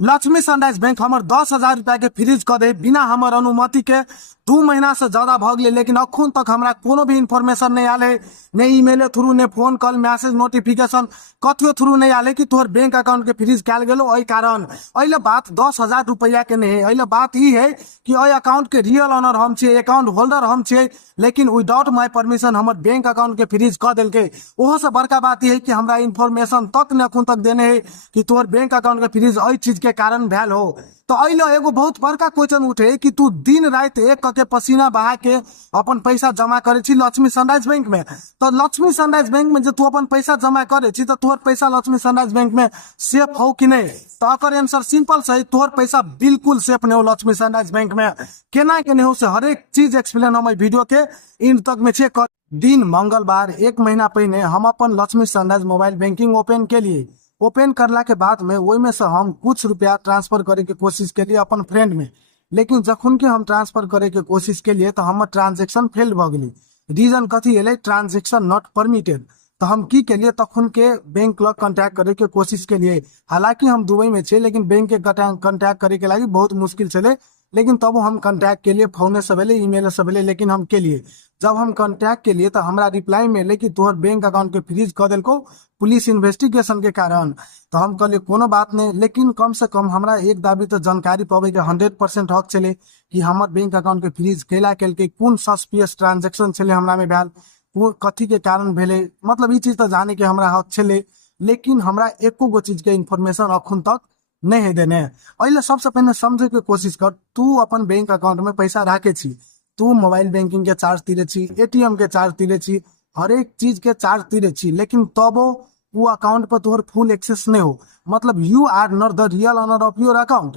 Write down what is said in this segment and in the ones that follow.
Lakshmi sunrise bank हमर 10,000 रुपया के फ्रीज कर दे बिना हमर अनुमति के। 2 महीना से ज्यादा भ गए लेकिन अखन तक हमरा कोनो भी इन्फॉर्मेशन नहीं आले, ने ईमेल थ्रू, ने फोन कॉल मैसेज नोटिफिकेशन कथियो थ्रू नहीं आले कि तोहर बैंक अकाउंट के फ्रीज कैल गेलो। अहि कारण अइले बात 10,000 रुपया के नहीं है, अइले बात ई है कि अहि अकाउंट के रियल ऑनर हम छे, अकाउंट होल्डर हम छे, लेकिन विदाउट माय परमिशन हमर बैंक अकाउंट के फ्रीज कर दिल के। ओहो से बड़का बात ई है कि हमरा इन्फॉर्मेशन तक ने अखन तक देने है कि तोहर बैंक अकाउंट के फ्रीज अहि चीज के कारण भैल हो। तो अइले एगो बहुत बड़का क्वेश्चन उठे कि तू दिन रात एक करके पसीना बहा के अपन पैसा जमा करे छी लक्ष्मी सनराइज बैंक में। तो लक्ष्मी सनराइज बैंक में जो तू अपन पैसा जमा करे छी तो तोहर पैसा लक्ष्मी सनराइज बैंक में सेफ हो कि नहीं? तो अकर आंसर सिंपल से तोहर पैसा बिल्कुल सेफ नहीं हो लक्ष्मी सनराइज बैंक में। केना के नहीं हो से हर एक चीज एक्सप्लेन हम वीडियो के इन तक में छे। दिन मंगलवार 1 महीना पहले हम अपन Lakshmi Sunrise mobile banking open के लिए ओपन करला के बाद में वही में से हम कुछ रुपया ट्रांसफर करे के कोशिश के लिए अपन फ्रेंड में, लेकिन जखन के हम ट्रांसफर करे के कोशिश के लिए तो हमर ट्रांजेक्शन फेल भ गई। रीजन कथी है? Transaction not permitted. तो हम की के लिए तखन के बैंक लग कांटेक्ट करे के कोशिश के लिए, हालांकि हम दुबई में छे लेकिन बैंक के कांटेक्ट करे के लगी बहुत मुश्किल चले, लेकिन तब हम कांटेक्ट के लिए फोन से भेले, ईमेल से भेले, लेकिन हम के लिए जब हम कांटेक्ट के लिए तो हमारा रिप्लाई में कि तोहर बैंक अकाउंट के फ्रीज कर दिल को पुलिस इन्वेस्टिगेशन के कारण। तो हम कहलिए कोनो बात नहीं, लेकिन कम से कम हमरा एक दाबी तो जानकारी पावे के 100% हक चले कि हमर बैंक अकाउंट के फ्रीज केला के कौन सस्पियस ट्रांजेक्शन चले हमरा में भैल, वो कथी के कारण भेले, मतलब ये चीज तो जाने के हमरा हक चले, लेकिन हमरा एको गो चीज के इन्फॉर्मेशन अखन तक नहीं है देने। अइले सबसे पहले समझे के कोशिश कर, तू अपन बैंक अकाउंट में पैसा राखे छी, तू मोबाइल बैंकिंग के चार्ज तीरे छी, एटीएम के चार्ज तीरे छी, हर एक चीज के चार्ज तीरे छी, लेकिन तबो वो अकाउंट पर तोहर फुल एक्सेस नहीं हो, मतलब you are not the real owner of your account.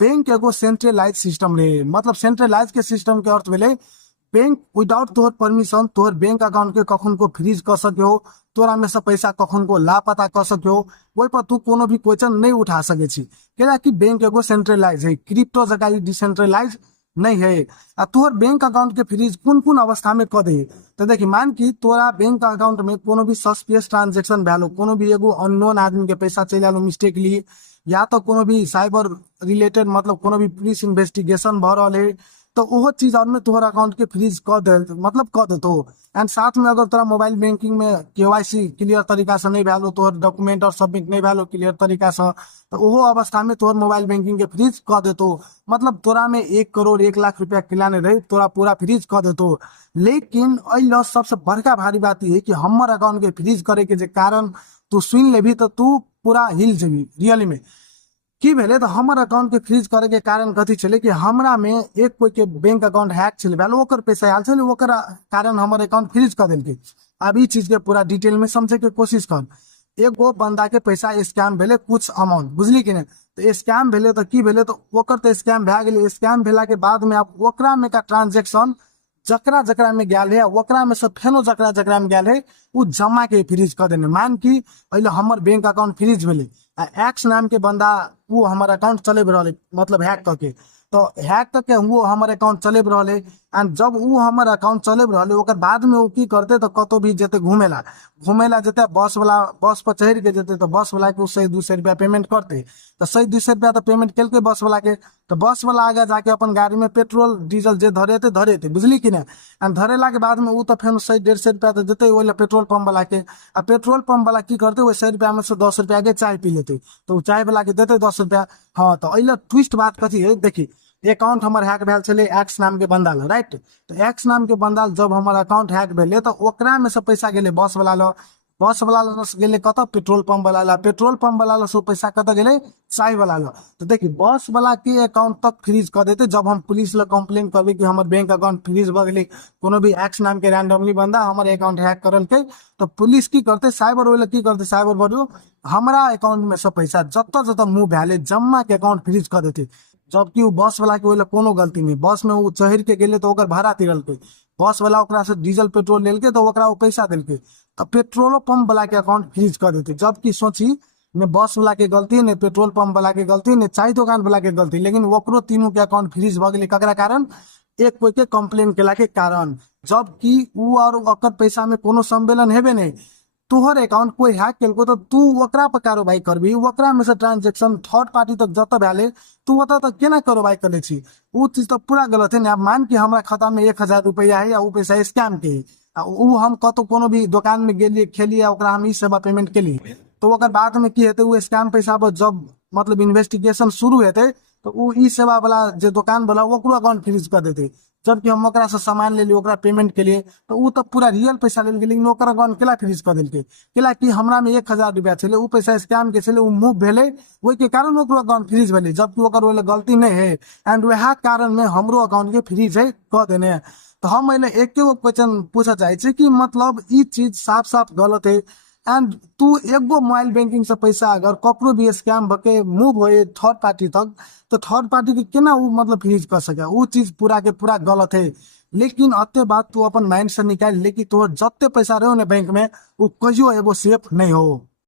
Bank एगो सेंट्रलाइज सिस्टम रहे, मतलब सेंट्रलाइज के सिस्टम के अर्थ भेले बैंक विदाउट तोहर परमिशन तोहर बैंक अकाउंट के कखन को फ्रीज कर सके हो, तोरा में से पैसा कखन को लापता कर सके हो, वही पर तू कोनो भी क्वेश्चन नहीं उठा सके छी, कि बैंक एगो सेंट्रलाइज है, क्रिप्टो जगह डिसेंट्रलाइज नहीं है। आ तोहर बैंक अकाउंट के फ्रीज कौन कौन अवस्था में कर दे? तो देखी, मान की तोरा बैंक अकाउंट में कोनो भी सस्पियस ट्रांजेक्शन भैलो, कोनो भी एगो अननोन आदमी के पैसा चल आलो मिस्टेकली, या तो कोनो भी साइबर रिलेटेड, मतलब कोनो भी पुलिस इन्वेस्टिगेशन भ रहा है, तो वो चीज और में तोहर अकाउंट के फ्रीज कर दे, मतलब कर देतो। एंड साथ में अगर तोरा मोबाइल बैंकिंग में केवाईसी क्लियर तरीका से नहीं भैलो, तोहर डॉक्यूमेंट और सबमिट नहीं भैलो क्लियर तरीका से, तो वो अवस्था में तोहर मोबाइल बैंकिंग के फ्रीज कर देतो। मतलब तोरा में 1 करोड़ 1 लाख रुपया किलाने रहे, तोरा पूरा फ्रीज कर देतो। लेकिन अइल सबसे बड़का भारी बात ये है कि हमर अकाउंट के फ्रीज करे के जे कारण तू सुन लेभी तो तू पूरा हिल जेबी रियली में। की भेले तो हमर अकाउंट के फ्रीज करे के कारण कथी चले कि हमरा में एक कोई के बैंक अकाउंट हैक चले भेल, ओकर पैसा आयल चले, ओकर कारण हमर अकाउंट फ्रीज कर देलके। अब ई चीज के पूरा डिटेल में समझे के कोशिश कर। एगो बंदा के पैसा स्कैम भेले कुछ अमाउंट, बुझली कि नहीं? तो स्कैम भेले तो की भेले, तो ओकर तो स्कैम भए गेले। स्कैम भेला के बाद में अब ओकरा में का ट्रांजेक्शन जकरा जकरा में गया है, ओकरा में से फेनो जकरा जकरा में गया है उ जमा के फ्रीज कर देने। मान की पहले हमर बैंक अकाउंट फ्रीज भेले, एक्स नाम के बंदा वो हमारे अकाउंट चले रहे, मतलब हैक करके, तो हैक करके वो हमारे अकाउंट चले रहे। एंड जब वो हमारे अकाउंट चले रहे ओकर बाद में वो की करते तो कतो भी जेते घूमेला जेते बस पर चढ़ के जेते, तो बस वाला के 100-200 रुपया पेमेंट करते, तो 100-200 रुपया तो पेमेंट केल के बस वाला के, तो बस वाला आगे जाके अपन गाड़ी में पेट्रोल डीजल जे धरे थे, बुझली कि नहीं? एंड धरेला के बाद में वो तो फिर 100-150 रुपया तो देते वो पेट्रोल पंप वाला के। आ पेट्रोल पंप वाला की करते वो 100 रुपया में से 10 रुपया के चाय पी लेते, तो वो चाय वाला के देते 10 रुपया। हाँ, तो अइला ट्विस्ट बात कथी है, देखी अकाउंट हमार हैक भेल चले एक्स नाम के बंदा लो, राइट? तो एक्स नाम के बंदा जब हमार अकाउंट हैक भेले तो ओकरा में से पैसा गेले बस वाला लो, बस वाला लो से गेले कत पेट्रोल पंप वाला लो, पेट्रोल पंप वाला लो से पैसा कत गेले चाय वाला लो। तो देखी बस वाला के अकाउंट तक फ्रीज कर देते। जब हम पुलिस लो कंप्लेन करबे कि हमार बैंक अकाउंट फ्रीज भ गेले, कोनो भी एक्स नाम के रैंडमली बंदा हमारे अकाउंट हैक करल के, तो पुलिस की करते, साइबर वाले की करते, साइबर वाले हमारा अकाउंट में से पैसा जत मुंह भैले जम्मा के अकाउंट फ्रीज कर देते। जबकि वो बस वाला के ओइला कोनो गलती नहीं, बस में वो चढ़ के गेले तो ओकर भाड़ा तिरल के, बस वाला ओकरा से डीजल पेट्रोल लेल के तो ओकरा वो पैसा दिल के, तो पेट्रोलो पंप वाला के अकाउंट फ्रीज कर देते। जबकि सोची ने बस वाला के गलती, ने पेट्रोल पंप वाला के गलती, ने चाय दुकान वाला के गलती, लेकिन ओकरो तीनों के अकाउंट फ्रीज भ गेले ककरा कारण? एक कोई के कंप्लेन केला के कारण। जबकि उ और ओकर पैसा में कोनो सम्मेलन हेबे नहीं। तोहर अकाउंट कोई हैक केलको तो तू ओकरा पर कार्रवाई करबी, ओकरा में से ट्रांजेक्शन थर्ड पार्टी तक जत भेले तू ओतऽ तक केना कार्रवाई करे छी? उ चीज तो पूरा गलत है ना। अब मान कि हमरा खाता में 1,000 रुपया है या उ पैसा स्कैम के है, आ उ हम कतौ कोनो भी दुकान में गेलिए खेलिए ओकरा हम ई सेवा पेमेंट केलिए, तो ओकर बाद में की हेतै, उ स्कैम पैसा पर जब मतलब इन्वेस्टिगेशन शुरू हेतै तो उ ई सेवा वाला जे दुकान वाला ओकरो अकाउंट फ्रीज कर देते। जबकि हम ओकरा से सामान ले लिए, ओकरा पेमेंट के लिए, तो उ तो पूरा रियल पैसा लेल गेलै, लेकिन ओकर अकाउंट केला फ्रीज कर देलकै? केला कि हमरा में 1,000 रुपया छलै, उ पैसा स्कैम के छलै, उ मूव भेलै, ओहि के कारण ओकरो अकाउंट फ्रीज भेलै, जबकि ओकर ओइले गलती नहीं है। एंड वह कारण में हमरो अकाउंट के फ्रीज है कह देने। तो हम एले एके गो क्वेश्चन पूछा चाहे छी कि मतलब ई चीज साफ साफ गलत है। एंड तू एगो मोबाइल बैंकिंग से पैसा अगर ककरो भी स्कैम भके मूव होए थर्ड पार्टी तक, तो थर्ड पार्टी के केना उ मतलब फ्रीज कर सके? उ चीज पूरा के पूरा गलत है। लेकिन अते बात तू अपन माइंड से निकाल ले कि तोहर जत्ते पैसा रहो ने बैंक में, उ कहियो एगो सेफ नहीं हो।